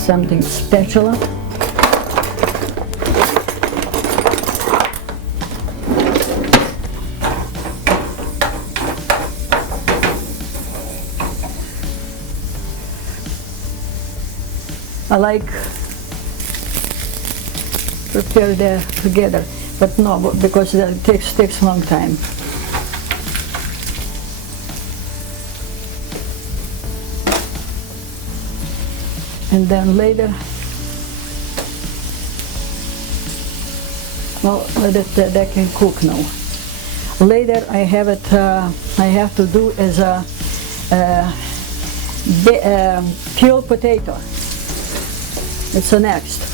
something spatula. I like prepare them together, but no, because it takes a long time. And then later, well, that can cook now. Later I have it. I have to do as a peeled potato. It's the next.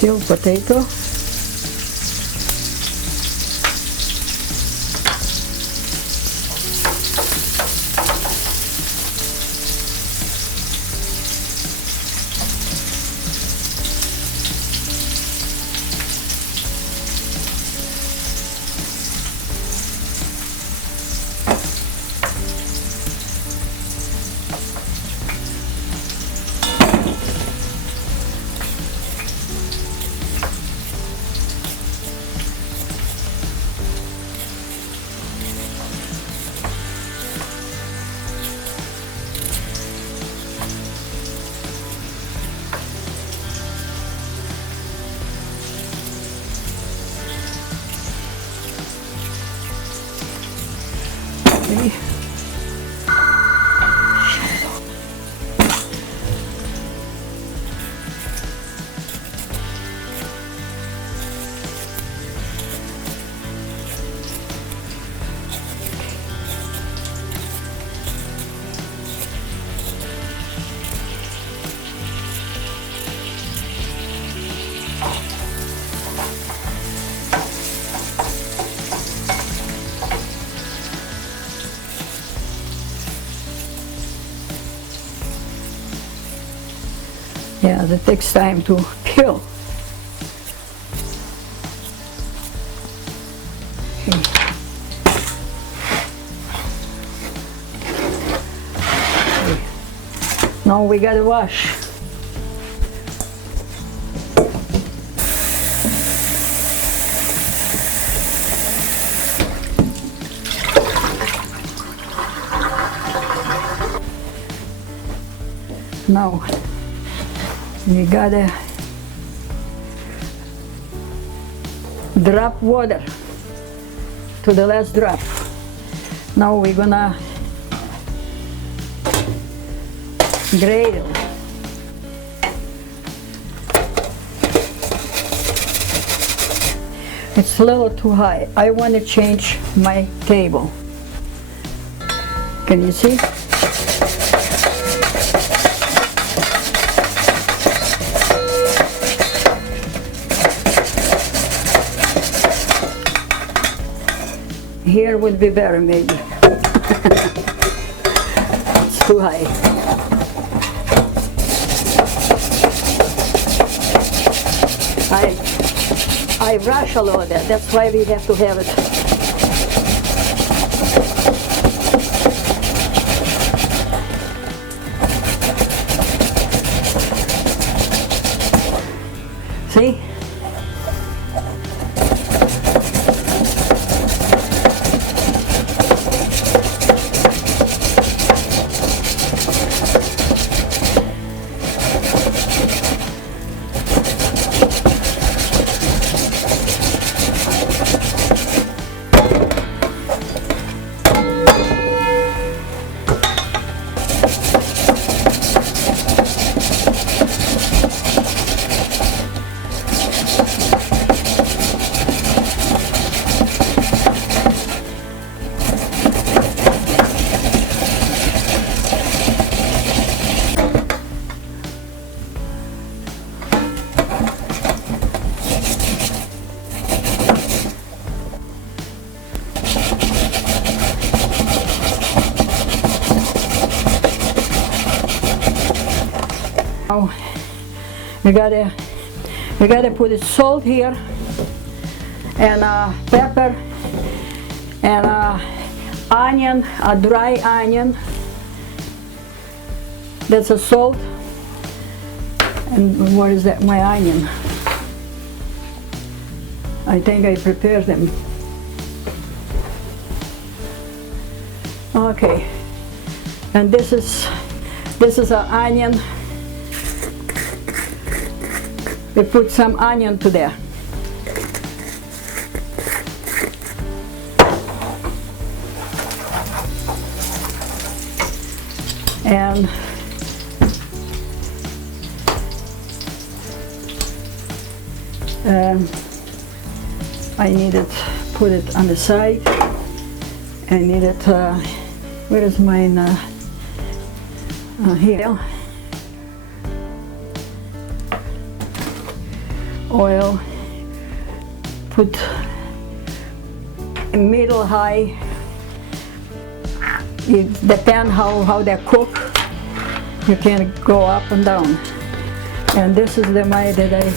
Peeled potato. Okay. Yeah, that takes time to peel. Okay. Now we gotta wash. Now we gotta drop water to the last drop. Now we're gonna griddle. It's a little too high. I want to change my table. Can you see? Here would be better, maybe. It's too high. I rush a little bit. That's why we have to have it. See? we gotta put the salt here, and pepper, and onion, a dry onion. That's a salt. And where is that, my onion? I think I prepared them. Okay, and this is an onion. We put some onion to there. And I needed put it on the side. I needed where is mine? Here. Oil. Put middle high. It depends how they cook. You can go up and down. And this is the way that I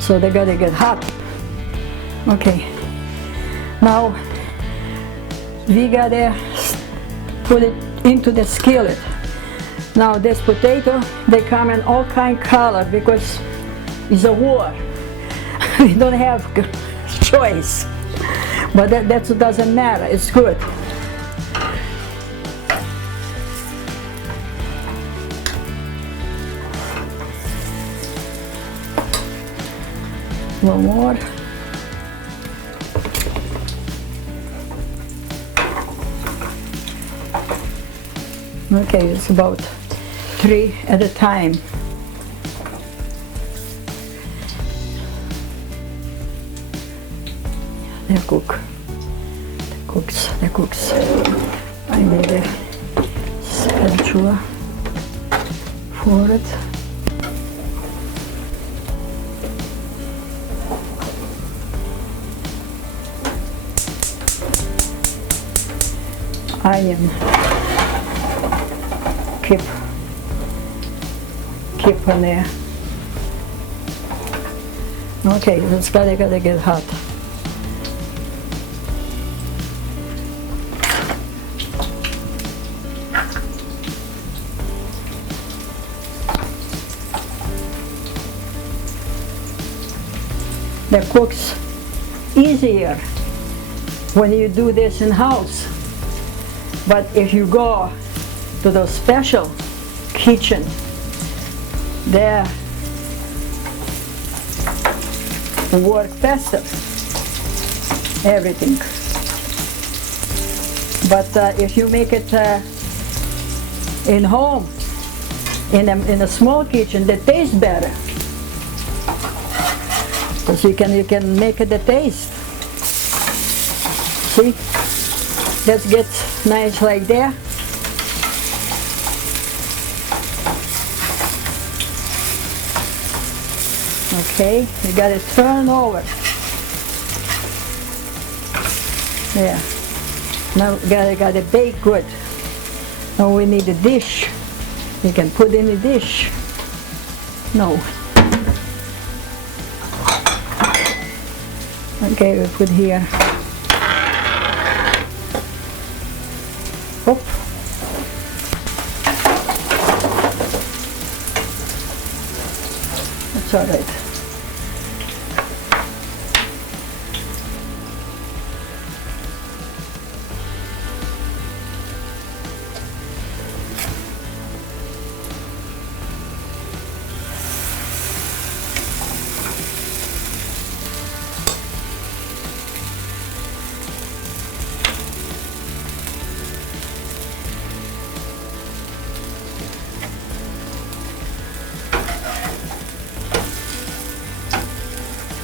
so they gotta get hot. Okay. Now we gotta put it into the skillet. Now this potato, they come in all kind of color because it's a war. We don't have choice, but that doesn't matter. It's good. A little more. Okay, it's about 3 at a time. They cooks. I need a spatula for it. Onion. Keep on there. Okay, it's gotta get hot. That cooks easier when you do this in house. But if you go to the special kitchen, there work faster, everything. But if you make it in home, in a small kitchen, that tastes better. Because you can make it the taste. See, that gets nice like that. Okay, you got to turn over. Yeah. Now got to bake good. Now we need a dish. You can put in a dish. No. Okay, we put here. Hop. That's all right.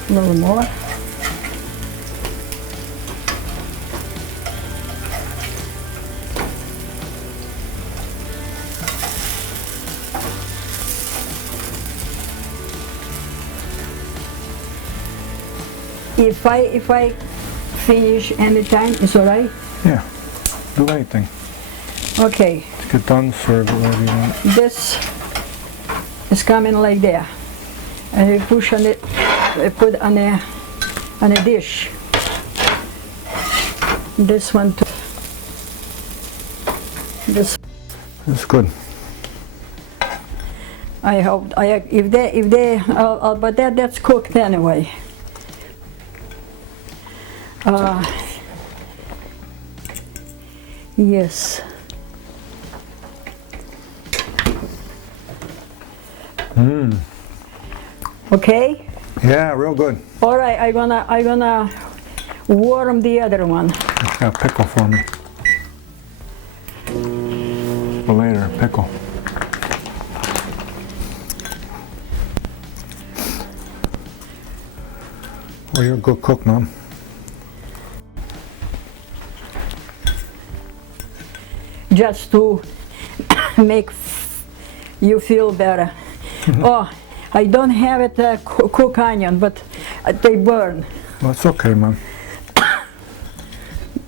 A little more. If I finish anytime, it's alright? Yeah, do anything. Okay, Let's get done, serve it whatever you want. this is coming like that. And we push on it, we put on a dish. This one too. This. It's good. I hope if they but that's cooked anyway. Yes. Okay. Yeah, real good. All right, I gonna warm the other one. It's got a pickle for me. For later, pickle. Well, you're a good cook, Mom. Just to make you feel better. Oh, I don't have it cook onion, but they burn. Well, it's okay, Mom.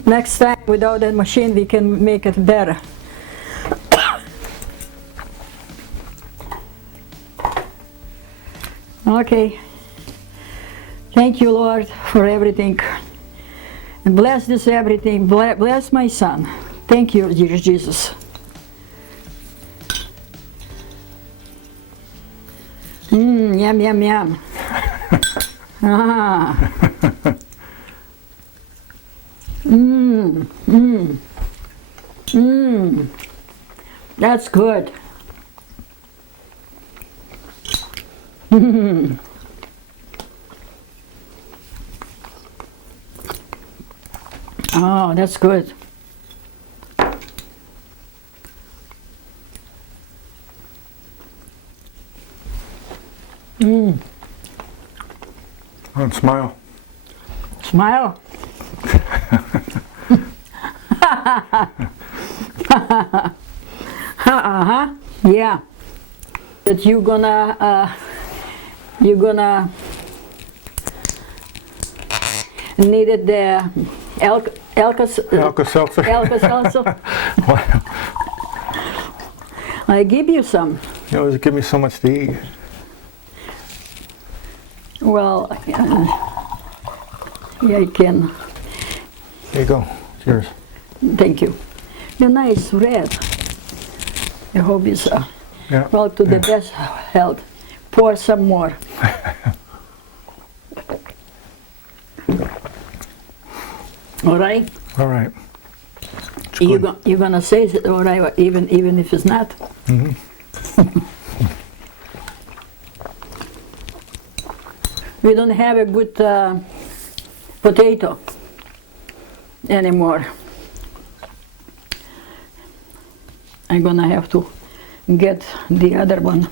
Next time, without that machine, we can make it better. Okay. Thank you, Lord, for everything. And bless this everything. Bless my son. Thank you, dear Jesus. Yum, yum, yum. Ah. That's good. Oh, that's good. And smile. Smile. Yeah. That you're gonna needed the Alka-Seltzer. Alka-Seltzer. Wow. I give you some. You always give me so much to eat. Well, yeah, I can. There you go. Cheers. Thank you. They're nice red. I hope it's Yeah. well to the best health. Pour some more. All right. All right. You're gonna say it, all right, even if it's not. Mm-hmm. We don't have a good potato anymore. I'm gonna have to get the other one.